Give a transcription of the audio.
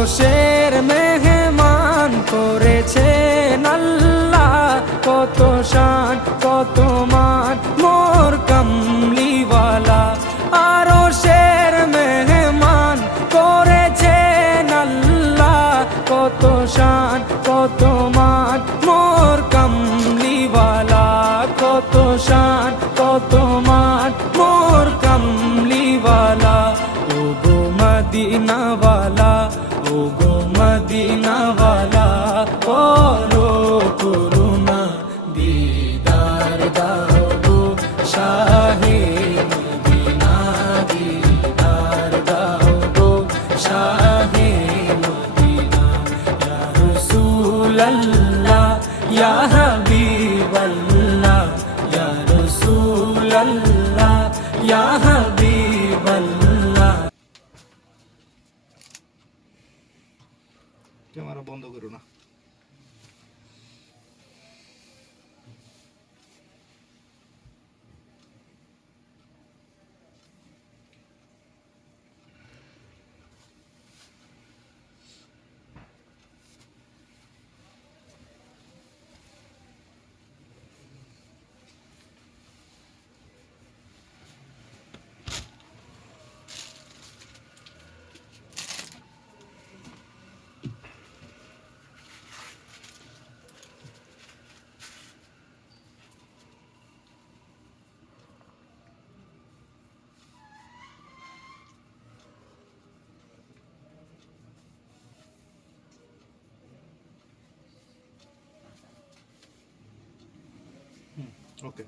আরশের মেহমান করেছেন আল্লাহ, কত শান কত মান মোর কামলিওয়ালা। আরশের মেহমান করেছেন আল্লাহ, কত শান কত মান মোর কামলিওয়ালা, কত শান কত মান মোর কামলিওয়ালা। ও গো মদিনাওয়ালা, ও গো মদিনাওয়ালা, করো করুণা দিদার দাও গো শাহে মদিনা, দিদার দাও গো শাহে মদিনা। ইয়া রাসূলাল্লাহ ইয়া হাবিবাল্লাহ, ইয়া রাসূলাল্লাহ ইয়া হাবিবাল্লাহ। ক্যামেরা বন্ধ করো না। ওকে।